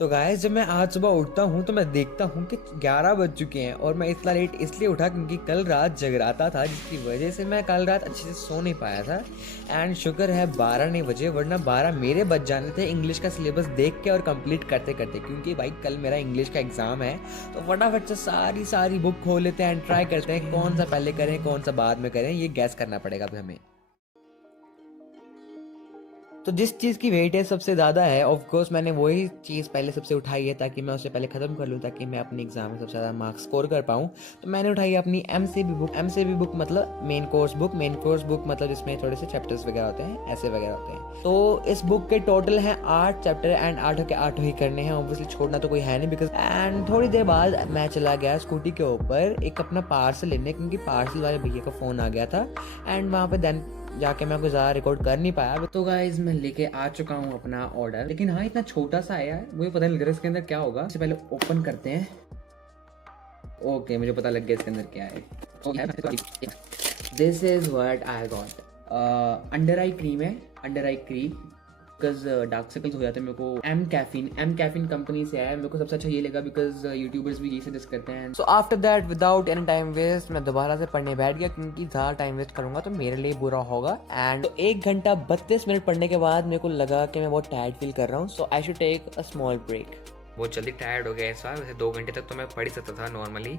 तो गाइस जब मैं आज सुबह उठता हूँ तो मैं देखता हूँ कि 11 बज चुके हैं और मैं इतना लेट इसलिए उठा क्योंकि कल रात जगराता था जिसकी वजह से मैं कल रात अच्छे से सो नहीं पाया था। एंड शुक्र है 12 नहीं बजे, वरना 12 मेरे बज जाने थे इंग्लिश का सिलेबस देख के और कंप्लीट करते करते, क्योंकि भाई कल मेरा इंग्लिश का एग्ज़ाम है। तो फटाफट से सारी बुक खोल लेते हैं एंड ट्राई करते हैं कौन सा पहले करें कौन सा बाद में करें, ये गैस करना पड़ेगा अभी हमें। तो जिस चीज़ की वेटेज सबसे ज़्यादा है ऑफ कोर्स मैंने वही चीज़ पहले सबसे उठाई है ताकि मैं उसे पहले ख़त्म कर लूँ, ताकि मैं अपने एग्जाम में सबसे ज़्यादा मार्क्स स्कोर कर पाऊँ। तो मैंने उठाई अपनी एमसीबी बुक मतलब मेन कोर्स बुक मतलब जिसमें थोड़े से चैप्टर्स वगैरह होते हैं, ऐसे वगैरह होते हैं। तो इस बुक के टोटल हैं 8 चैप्टर एंड 8 के 8 ही करने हैं, ऑब्वियसली छोड़ना तो कोई है नहीं बिकॉज। एंड थोड़ी देर बाद मैं चला गया स्कूटी के ऊपर एक अपना पार्सल लेने, क्योंकि पार्सल वाले भैया का फ़ोन आ गया था एंड वहाँ पे देन जाके मैं कुछ ज़्यादा रिकॉर्ड कर नहीं पाया। तो गाइस मैं लेके आ चुका हूँ अपना ऑर्डर, लेकिन हाँ इतना छोटा सा आया है, मुझे पता नहीं लग रहा इसके अंदर क्या होगा। इससे पहले ओपन करते हैं। ओके मुझे पता लग गया इसके अंदर क्या है। This is what I got. Under eye cream है, under eye cream because dark circles हो जाते हैं मेरे को। एम कैफीन कंपनी से है। मेरे को सबसे अच्छा ये लगा बिकॉज यूट्यूबर्स भी यही सजेस्ट करते हैं। So after that without any time waste मैं दोबारा से पढ़ने बैठ गया, क्योंकि ज़्यादा टाइम वेस्ट करूंगा तो मेरे लिए बुरा होगा। एंड तो 1 घंटा 32 मिनट पढ़ने के बाद मेरे को लगा कि मैं बहुत टायर्ड फील कर रहा हूँ, so I should take a small break. बहुत जल्दी टायर्ड हो गया इस बार, वैसे 2 घंटे तक तो मैं पढ़ ही सकता था नॉर्मली।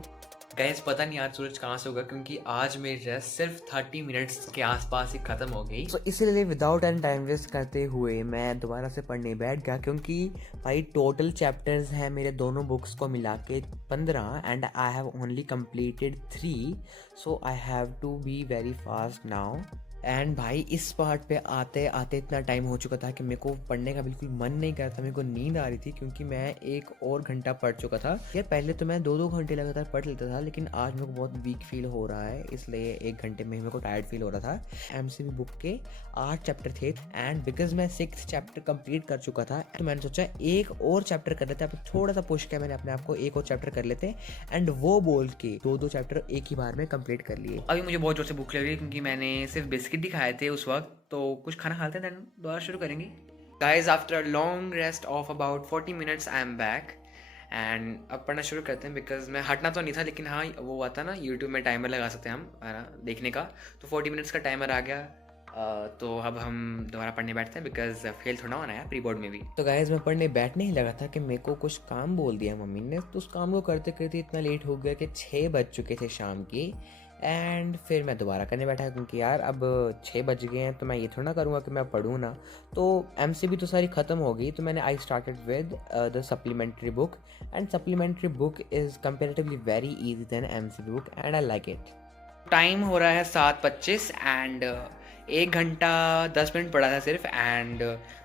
गैस पता नहीं आज सूरज कहाँ से होगा, क्योंकि आज मेरी रेस्ट सिर्फ 30 मिनट्स के आसपास ही खत्म हो गई। तो इसीलिए विदाउट एनी टाइम वेस्ट करते हुए मैं दोबारा से पढ़ने बैठ गया, क्योंकि भाई टोटल चैप्टर्स हैं मेरे दोनों बुक्स को मिला के 15 and I have only completed 3, so I have to be very fast now. And भाई इस पार्ट पे आते आते इतना टाइम हो चुका था कि मेरे को पढ़ने का बिल्कुल मन नहीं कर रहा था, मेरे को नींद आ रही थी, क्योंकि मैं 1 और घंटा पढ़ चुका था। यार पहले तो मैं 2-2 घंटे लगातार पढ़ लेता था, लेकिन आज मेरे को बहुत वीक फील हो रहा है, इसलिए 1 घंटे में ही मेरे को टायर्ड फील हो रहा था। एमसीबी बुक के 8 चैप्टर थे एंड बिकॉज मैं 6th चैप्टर कंप्लीट कर चुका था तो मैंने सोचा एक और चैप्टर कर लेते हैं। थोड़ा सा पुश किया मैंने अपने आप को, एक और चैप्टर कर लेते एंड वो बोल के 2-2 चैप्टर एक ही बार में कंप्लीट कर लिए। अभी मुझे बहुत जोर से भूख लग रही है, क्योंकि मैंने सिर्फ बिस्किट दिखाए थे उस वक्त, तो कुछ खाना खाते हैं देन दोबारा शुरू करेंगे। Guys after a long rest of about 40 minutes I am back and अब पढ़ना शुरू करते हैं। बिकॉज मैं हटना तो नहीं था, लेकिन हाँ वो आता ना यूट्यूब में टाइमर लगा सकते हैं हम, है ना, देखने का। तो 40 मिनट्स का टाइमर आ गया। तो अब हम दोबारा पढ़ने बैठते हैं, बिकॉज फेल थोड़ा होना है प्री बोर्ड में भी। तो गाइज मैं पढ़ने बैठने ही लगा था कि मेरे को कुछ काम बोल दिया मम्मी ने, तो उस काम को करते करते इतना लेट हो गया कि 6 बज चुके थे शाम के। एंड फिर मैं दोबारा करने बैठा, क्योंकि यार अब 6 बज गए हैं तो मैं ये थोड़ा ना करूँगा कि मैं पढ़ूँ ना। तो एमसीबी तो सारी ख़त्म हो गई, तो मैंने I started with the supplementary book and supplementary book is comparatively very easy then MCB book and I like it. Time हो रहा है 7:25 एंड 1 घंटा 10 मिनट पढ़ा था सिर्फ। एंड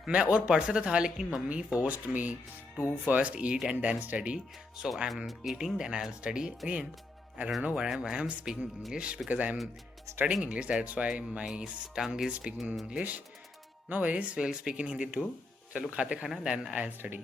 मैं और पढ़ सकता था, लेकिन mummy forced me to first eat and then study, so I am eating then I will study again. I don't know why I'm speaking English, because I'm studying English, that's why my tongue is speaking English. No worries, we'll speak in Hindi too. चलो खाते खाना then I'll study.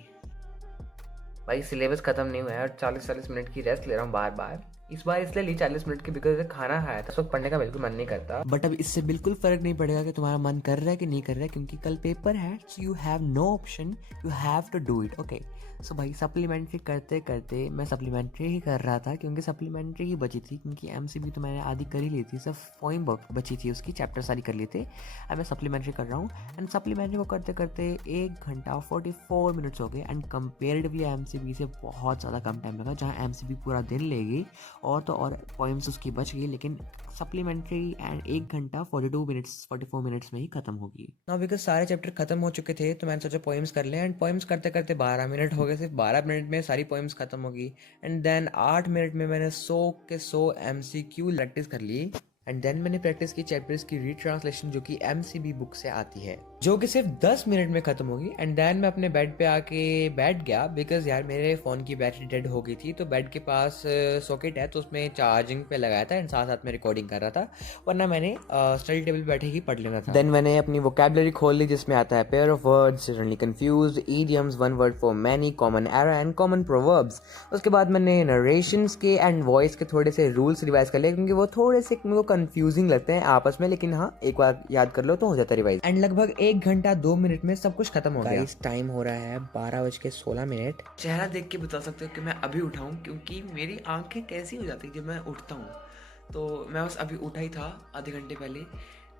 भाई syllabus खत्म नहीं हुआ है और 40-40 minute की रेस्ट ले रहा हूँ बार बार। इस बार इसलिए ली 40 मिनट की बिकॉज खाना खाया था, उस वक्त पढ़ने का बिल्कुल मन नहीं करता। बट अब इससे बिल्कुल फर्क नहीं पड़ेगा कि तुम्हारा मन कर रहा है कि नहीं कर रहा है, क्योंकि कल पेपर है, so you have no option, you have to do it. Okay so भाई सप्लीमेंट्री करते करते मैं सप्लीमेंट्री ही कर रहा था, क्योंकि सप्लीमेंट्री ही बची थी, क्योंकि एमसीबी तो मैंने आधी कर ही ली थी, सिर्फ पोइम बची थी उसकी, चैप्टर सारी कर लिए थे। अब मैं सप्लीमेंट्री कर रहा हूँ एंड सप्लीमेंट्री को करते करते 1 घंटा 44 मिनट्स हो गए एंड कंपेरेटिवली एमसीबी से बहुत ज़्यादा कम टाइम लगा। जहाँ एमसीबी पूरा दिन लेगी और तो और पोइम्स उसकी बच गई, लेकिन सप्लीमेंट्री एंड 1 घंटा 44 मिनट्स में ही खत्म होगी ना। बिकॉज सारे चैप्टर खत्म हो चुके थे तो मैंने सोचा पोइम्स कर लें एंड पोइम्स करते करते 12 मिनट हो गए। सिर्फ 12 मिनट में सारी पोइम्स खत्म होगी एंड देन 8 मिनट में मैंने 100 MCQ प्रैक्टिस कर ली एंड देन मैंने प्रैक्टिस की चैप्टर्स की रीट्रांसलेशन, जो कि एमसीबी बुक से आती है, जो कि सिर्फ 10 मिनट में खत्म होगी। एंड देन मैं अपने बेड पे आके बैठ गया, बिकॉज यार मेरे फ़ोन की बैटरी डेड हो गई थी, तो बेड के पास सॉकेट है तो उसमें चार्जिंग पे लगाया था एंड साथ साथ में रिकॉर्डिंग कर रहा था, वरना मैंने स्टडी टेबल पे बैठे ही पढ़ लेना था। देन मैंने अपनी वोकैबुलरी खोल ली, जिसमें आता है pair of words, suddenly confused, idioms, one word for many, common error and common proverbs. उसके बाद मैंने नरेशंस के एंड वॉइस के थोड़े से रूल्स रिवाइज कर लिए, क्योंकि वो थोड़े से मेरे को कंफ्यूजिंग लगते हैं आपस में, लेकिन हाँ एक बार याद कर लो तो हो जाता है रिवाइज। एंड लगभग 1 1 घंटा 2 मिनट में सब कुछ खत्म हो गया। इस टाइम हो रहा है 12:16। चेहरा देख के बता सकते हो कि मैं अभी उठा हूँ, क्योंकि मेरी आंखें कैसी हो जाती है जब मैं उठता हूँ। तो मैं बस अभी उठा ही था आधे घंटे पहले,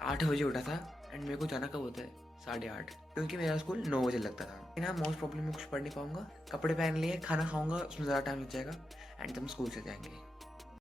8 बजे उठा था। एंड मेरे को जाना कब होता है 8:30, क्योंकि मेरा स्कूल 9 बजे लगता था। लेकिन हाँ, मोस्ट प्रॉब्लम मैं कुछ पढ़ नहीं पाऊंगा। कपड़े पहन लिए, खाना खाऊंगा, उसमें ज़्यादा टाइम लग जाएगा एंड तुम स्कूल से जाएंगे।